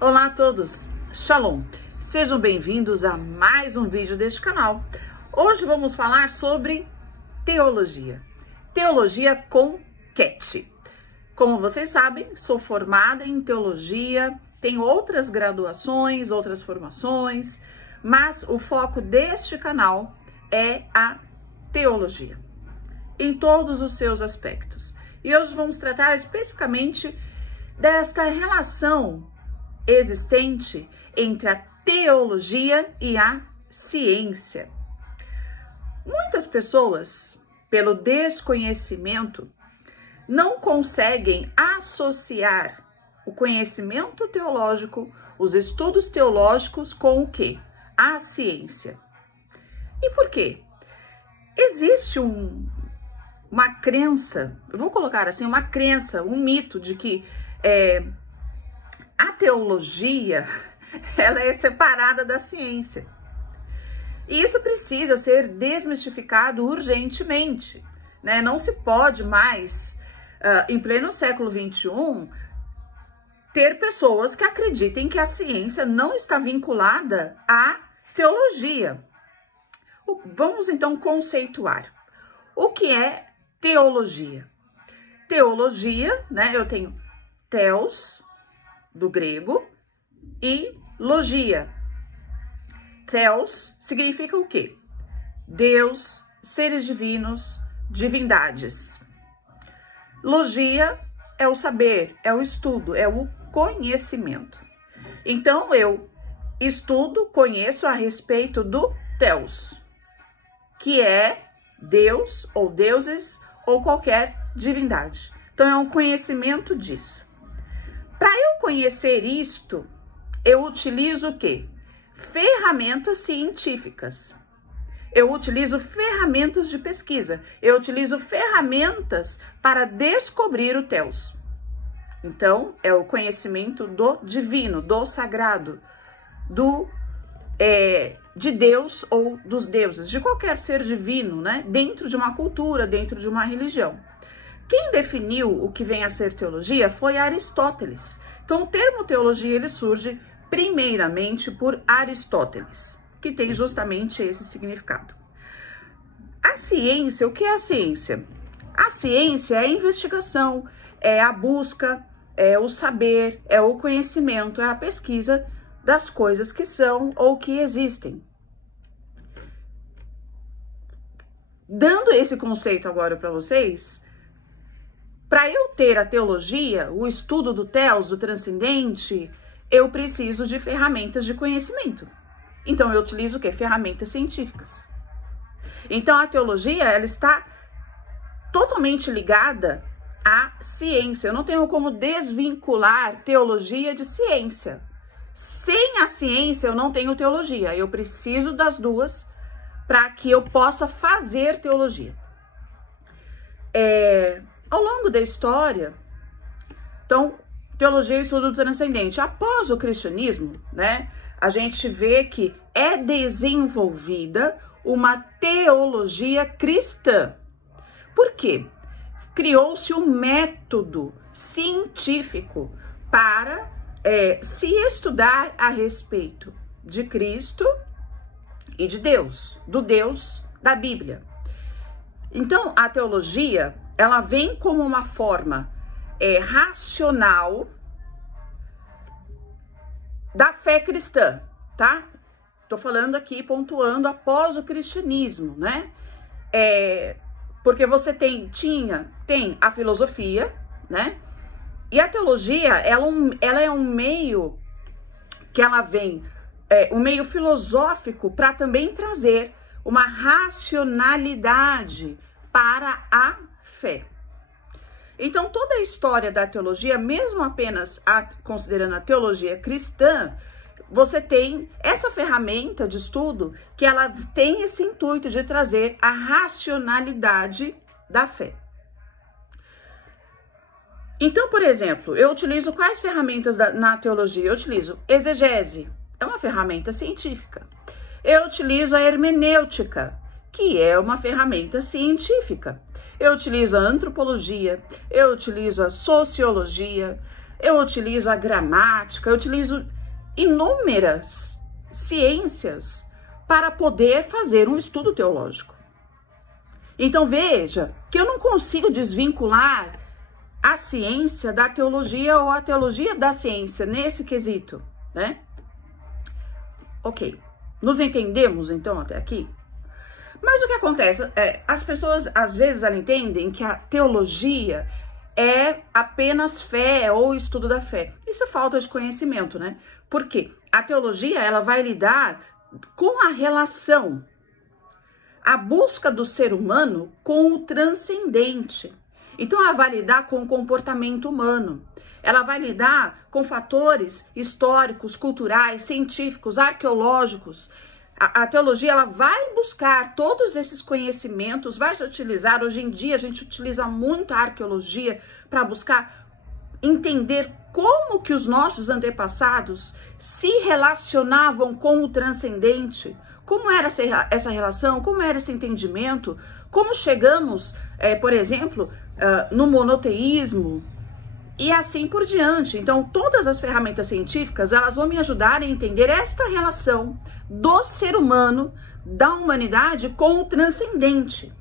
Olá a todos, Shalom! Sejam bem-vindos a mais um vídeo deste canal. Hoje vamos falar sobre teologia. Teologia com Cat. Como vocês sabem, sou formada em teologia, tenho outras graduações, outras formações, mas o foco deste canal é a teologia, em todos os seus aspectos. E hoje vamos tratar especificamente desta relação existente entre a teologia e a ciência. Muitas pessoas, pelo desconhecimento, não conseguem associar o conhecimento teológico, os estudos teológicos com o quê? A ciência. E por quê? Existe uma crença, eu vou colocar assim, uma crença, um mito de que a teologia, ela é separada da ciência. E isso precisa ser desmistificado urgentemente, né? Não se pode mais, em pleno século XXI, ter pessoas que acreditem que a ciência não está vinculada à teologia. Vamos então conceituar. O que é teologia? Teologia, né? Eu tenho theos, do grego, e logia. Theos significa o quê? Deus, seres divinos, divindades. Logia é o saber, é o estudo, é o conhecimento. Então, eu estudo, conheço a respeito do theos, que é Deus ou deuses ou qualquer divindade. Então, é um conhecimento disso. Para eu conhecer isto, eu utilizo o quê? Ferramentas científicas. Eu utilizo ferramentas de pesquisa. Eu utilizo ferramentas para descobrir o theos. Então, é o conhecimento do divino, do sagrado, de Deus ou dos deuses, de qualquer ser divino, né? Dentro de uma cultura, dentro de uma religião. Quem definiu o que vem a ser teologia foi Aristóteles. Então, o termo teologia, ele surge primeiramente por Aristóteles, que tem justamente esse significado. A ciência, o que é a ciência? A ciência é a investigação, é a busca, é o saber, é o conhecimento, é a pesquisa das coisas que são ou que existem. Dando esse conceito agora para vocês, para eu ter a teologia, o estudo do theos, do transcendente, eu preciso de ferramentas de conhecimento. Então, eu utilizo o quê? Ferramentas científicas. Então, a teologia, ela está totalmente ligada à ciência. Eu não tenho como desvincular teologia de ciência. Sem a ciência, eu não tenho teologia. Eu preciso das duas para que eu possa fazer teologia. Ao longo da história, então, teologia é o estudo do transcendente. Após o cristianismo, né, a gente vê que é desenvolvida uma teologia cristã. Por quê? Criou-se um método científico para se estudar a respeito de Cristo e de Deus, do Deus da Bíblia. Então, a teologia, ela vem como uma forma racional da fé cristã, tá? Tô falando aqui, pontuando após o cristianismo, né? Porque você tem a filosofia, né? E a teologia, ela é um meio que ela vem, um meio filosófico para também trazer uma racionalidade para a fé. Então, toda a história da teologia, mesmo apenas considerando a teologia cristã, você tem essa ferramenta de estudo que ela tem esse intuito de trazer a racionalidade da fé. Então, por exemplo, eu utilizo quais ferramentas na teologia? Eu utilizo exegese, é uma ferramenta científica. Eu utilizo a hermenêutica, que é uma ferramenta científica. Eu utilizo a antropologia, eu utilizo a sociologia, eu utilizo a gramática, eu utilizo inúmeras ciências para poder fazer um estudo teológico. Então veja que eu não consigo desvincular a ciência da teologia ou a teologia da ciência nesse quesito, né? Ok, nos entendemos então até aqui? Mas o que acontece as pessoas às vezes elas entendem que a teologia é apenas fé ou estudo da fé. Isso é falta de conhecimento, né? Porque a teologia ela vai lidar com a relação, a busca do ser humano com o transcendente. Então ela vai lidar com o comportamento humano. Ela vai lidar com fatores históricos, culturais, científicos, arqueológicos. A teologia ela vai buscar todos esses conhecimentos, vai se utilizar. Hoje em dia a gente utiliza muito a arqueologia para buscar entender como que os nossos antepassados se relacionavam com o transcendente, como era essa relação, como era esse entendimento, como chegamos, por exemplo, no monoteísmo e assim por diante. Então, todas as ferramentas científicas, elas vão me ajudar a entender esta relação do ser humano, da humanidade com o transcendente.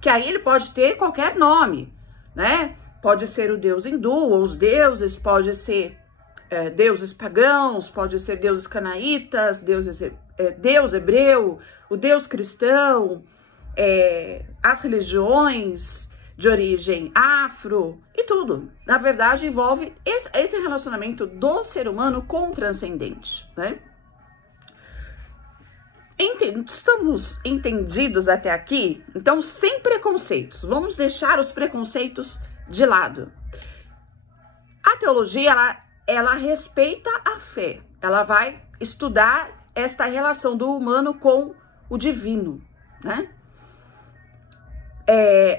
Que aí ele pode ter qualquer nome, né? Pode ser o deus hindu, ou os deuses, pode ser deuses pagãos, pode ser deuses canaítas, deus hebreu, o deus cristão, as religiões de origem afro e tudo. Na verdade, envolve esse relacionamento do ser humano com o transcendente, né? Estamos entendidos até aqui? Então, sem preconceitos. Vamos deixar os preconceitos de lado. A teologia, ela respeita a fé. Ela vai estudar esta relação do humano com o divino, né?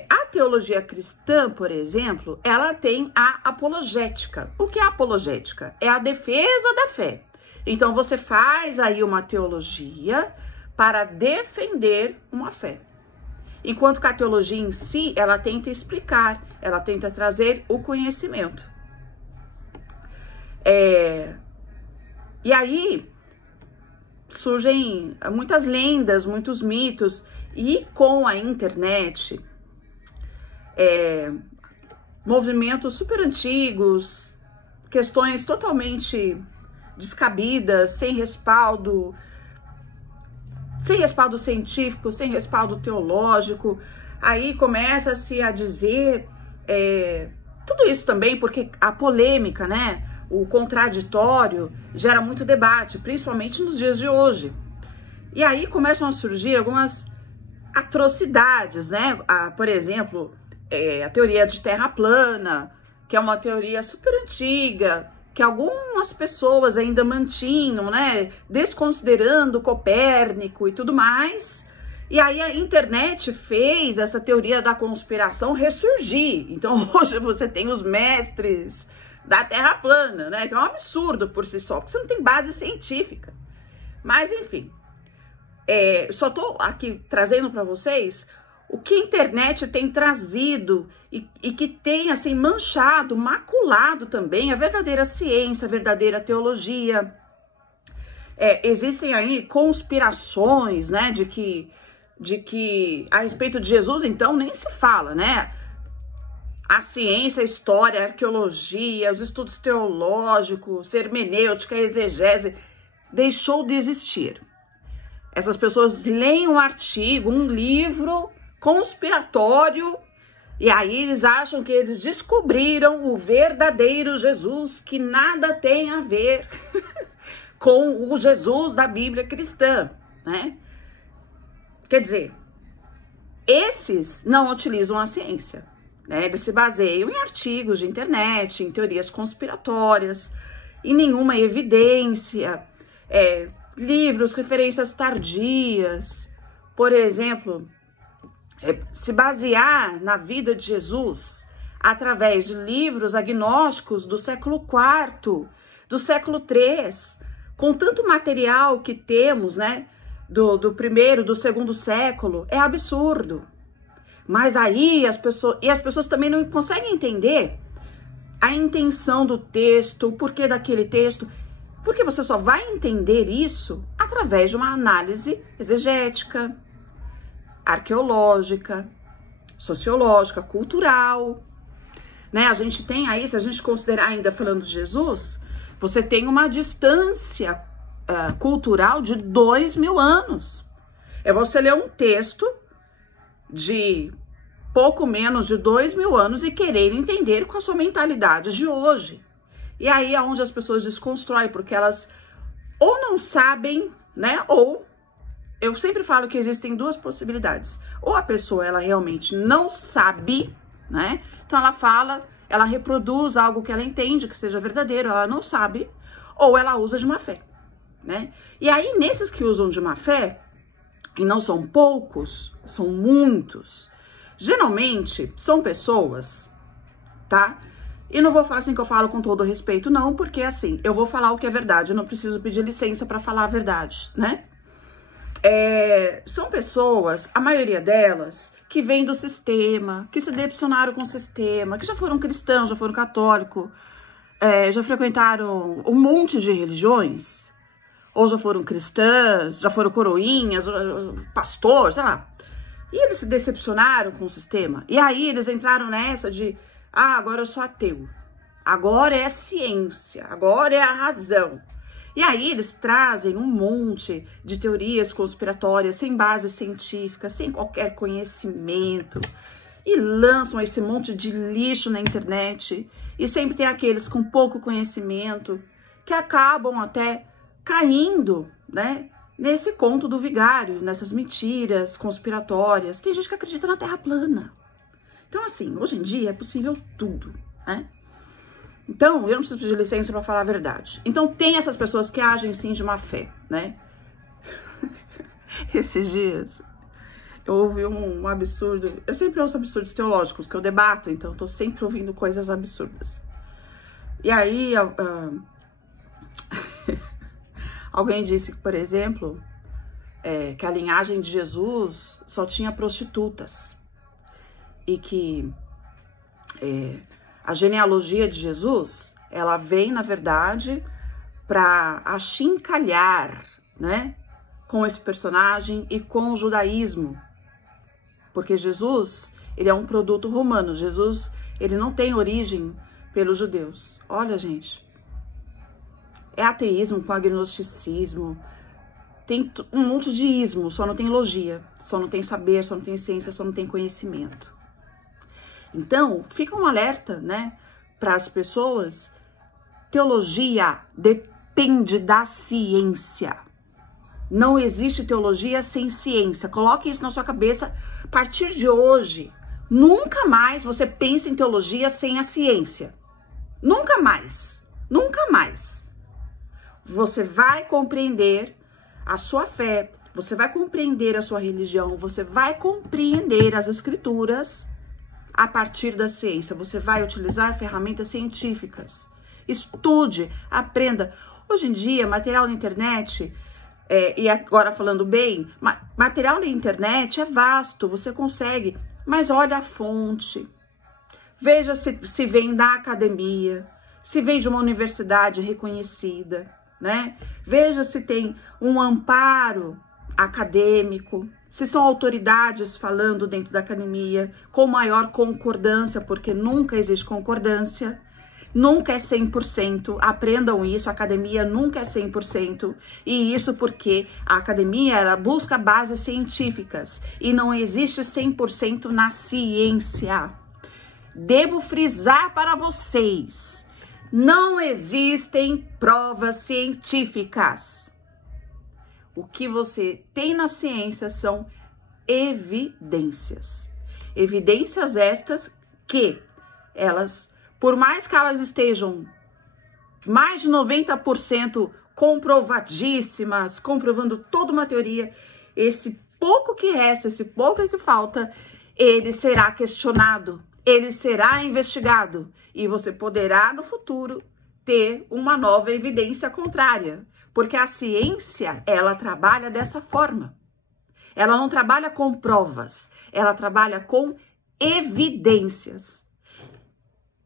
A teologia cristã, por exemplo, ela tem a apologética. O que é a apologética? É a defesa da fé. Então, você faz aí uma teologia para defender uma fé. Enquanto que a teologia em si, ela tenta explicar, ela tenta trazer o conhecimento. E aí, surgem muitas lendas, muitos mitos, e com a internet, movimentos super antigos, questões totalmente descabidas, sem respaldo científico, sem respaldo teológico. Aí começa-se a dizer tudo isso também porque a polêmica, né, o contraditório gera muito debate, principalmente nos dias de hoje. E aí começam a surgir algumas atrocidades, né? Por exemplo, a teoria de terra plana, que é uma teoria super antiga, que algumas pessoas ainda mantinham, né? Desconsiderando Copérnico e tudo mais. E aí a internet fez essa teoria da conspiração ressurgir. Então hoje você tem os mestres da terra plana, né? Que é um absurdo por si só, porque você não tem base científica. Mas enfim, só tô aqui trazendo para vocês o que a internet tem trazido e que tem, assim, manchado, maculado também a verdadeira ciência, a verdadeira teologia. Existem aí conspirações, né, de que a respeito de Jesus, então, nem se fala, né? A ciência, a história, a arqueologia, os estudos teológicos, hermenêutica, exegese, deixou de existir. Essas pessoas leem um artigo, um livro conspiratório, e aí eles acham que eles descobriram o verdadeiro Jesus, que nada tem a ver com o Jesus da Bíblia cristã, né? Quer dizer, esses não utilizam a ciência, né? Eles se baseiam em artigos de internet, em teorias conspiratórias, em nenhuma evidência, livros, referências tardias. Por exemplo, se basear na vida de Jesus através de livros agnósticos do século IV, do século III, com tanto material que temos, né, do primeiro, do segundo século, é absurdo. Mas aí as pessoas também não conseguem entender a intenção do texto, o porquê daquele texto, porque você só vai entender isso através de uma análise exegética, arqueológica, sociológica, cultural, né? A gente tem aí, se a gente considerar ainda falando de Jesus, você tem uma distância cultural de 2000 anos. É você ler um texto de pouco menos de 2000 anos e querer entender com a sua mentalidade de hoje. E aí é onde as pessoas desconstroem, porque elas ou não sabem, né? Ou eu sempre falo que existem duas possibilidades. Ou a pessoa, ela realmente não sabe, né? Então ela fala, ela reproduz algo que ela entende que seja verdadeiro, ela não sabe, ou ela usa de má fé, né? E aí, nesses que usam de má fé, e não são poucos, são muitos, geralmente são pessoas, tá? E não vou falar assim que eu falo com todo respeito, não, porque assim, eu vou falar o que é verdade, eu não preciso pedir licença para falar a verdade, né? São pessoas, a maioria delas, que vêm do sistema, que se decepcionaram com o sistema, que já foram cristãos, já foram católicos, já frequentaram um monte de religiões, ou já foram cristãs, já foram coroinhas, pastor, sei lá. E eles se decepcionaram com o sistema. E aí eles entraram nessa de, agora eu sou ateu. Agora é a ciência, agora é a razão. E aí eles trazem um monte de teorias conspiratórias, sem base científica, sem qualquer conhecimento. E lançam esse monte de lixo na internet. E sempre tem aqueles com pouco conhecimento, que acabam até caindo, né, nesse conto do vigário, nessas mentiras conspiratórias. Tem gente que acredita na Terra plana. Então, assim, hoje em dia é possível tudo, né? Então, eu não preciso pedir licença para falar a verdade. Então, tem essas pessoas que agem, sim, de má fé, né? Esses dias, eu ouvi um absurdo. Eu sempre ouço absurdos teológicos, que eu debato, então eu tô sempre ouvindo coisas absurdas. E aí, alguém disse, por exemplo, que a linhagem de Jesus só tinha prostitutas. E que a genealogia de Jesus, ela vem, na verdade, para achincalhar, né, com esse personagem e com o judaísmo. Porque Jesus, ele é um produto romano. Jesus, ele não tem origem pelos judeus. Olha, gente, é ateísmo com agnosticismo, tem um monte de ismo, só não tem logia, só não tem saber, só não tem ciência, só não tem conhecimento. Então, fica um alerta, né, para as pessoas. Teologia depende da ciência. Não existe teologia sem ciência. Coloque isso na sua cabeça a partir de hoje. Nunca mais você pense em teologia sem a ciência. Nunca mais. Nunca mais. Você vai compreender a sua fé, você vai compreender a sua religião, você vai compreender as escrituras a partir da ciência. Você vai utilizar ferramentas científicas. Estude, aprenda. Hoje em dia, material na internet, e agora falando bem, material na internet é vasto, você consegue, mas olha a fonte. Veja se vem da academia, se vem de uma universidade reconhecida, né? Veja se tem um amparo acadêmico, se são autoridades falando dentro da academia, com maior concordância, porque nunca existe concordância, nunca é 100%, aprendam isso, a academia nunca é 100%, e isso porque a academia, ela busca bases científicas, e não existe 100% na ciência. Devo frisar para vocês, não existem provas científicas. O que você tem na ciência são evidências. Evidências estas que elas, por mais que elas estejam mais de 90% comprovadíssimas, comprovando toda uma teoria, esse pouco que resta, esse pouco que falta, ele será questionado, ele será investigado e você poderá no futuro ter uma nova evidência contrária. Porque a ciência, ela trabalha dessa forma. Ela não trabalha com provas, ela trabalha com evidências.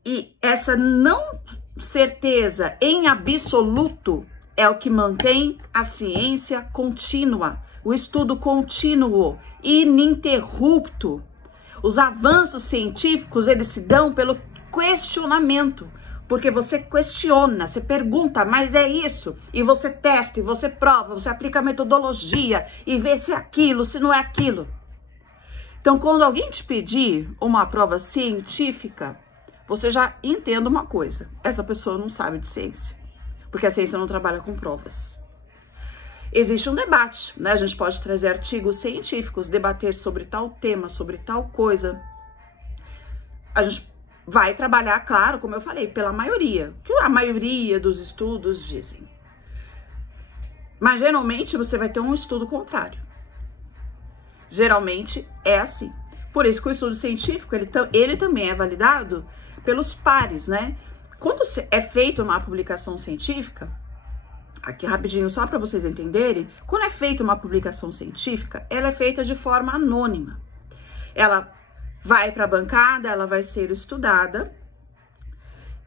E essa não certeza em absoluto é o que mantém a ciência contínua, o estudo contínuo, ininterrupto. Os avanços científicos, eles se dão pelo questionamento, porque você questiona, você pergunta, mas é isso, e você testa, e você prova, você aplica a metodologia e vê se é aquilo, se não é aquilo. Então, quando alguém te pedir uma prova científica, você já entenda uma coisa, essa pessoa não sabe de ciência, porque a ciência não trabalha com provas. Existe um debate, né? A gente pode trazer artigos científicos, debater sobre tal tema, sobre tal coisa. A gente vai trabalhar, claro, como eu falei, pela maioria, que a maioria dos estudos dizem. Mas geralmente você vai ter um estudo contrário. Geralmente é assim. Por isso que o estudo científico, ele também é validado pelos pares, né? Quando é feita uma publicação científica, aqui rapidinho só para vocês entenderem, quando é feita uma publicação científica, ela é feita de forma anônima. Ela vai para a bancada, ela vai ser estudada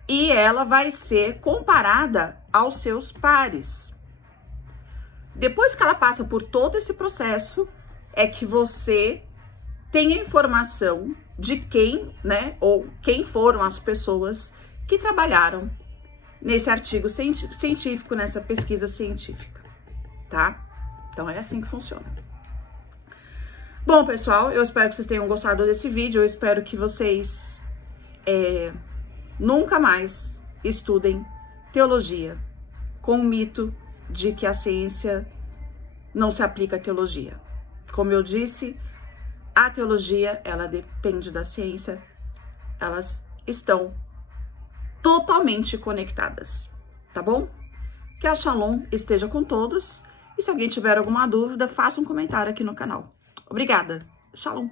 e ela vai ser comparada aos seus pares. Depois que ela passa por todo esse processo, é que você tem a informação de quem, né, ou quem foram as pessoas que trabalharam nesse artigo científico, nessa pesquisa científica, tá? Então é assim que funciona. Bom, pessoal, eu espero que vocês tenham gostado desse vídeo, eu espero que vocês nunca mais estudem teologia com o mito de que a ciência não se aplica à teologia. Como eu disse, a teologia, ela depende da ciência, elas estão totalmente conectadas, tá bom? Que a Shalom esteja com todos e se alguém tiver alguma dúvida, faça um comentário aqui no canal. Obrigada. Shalom.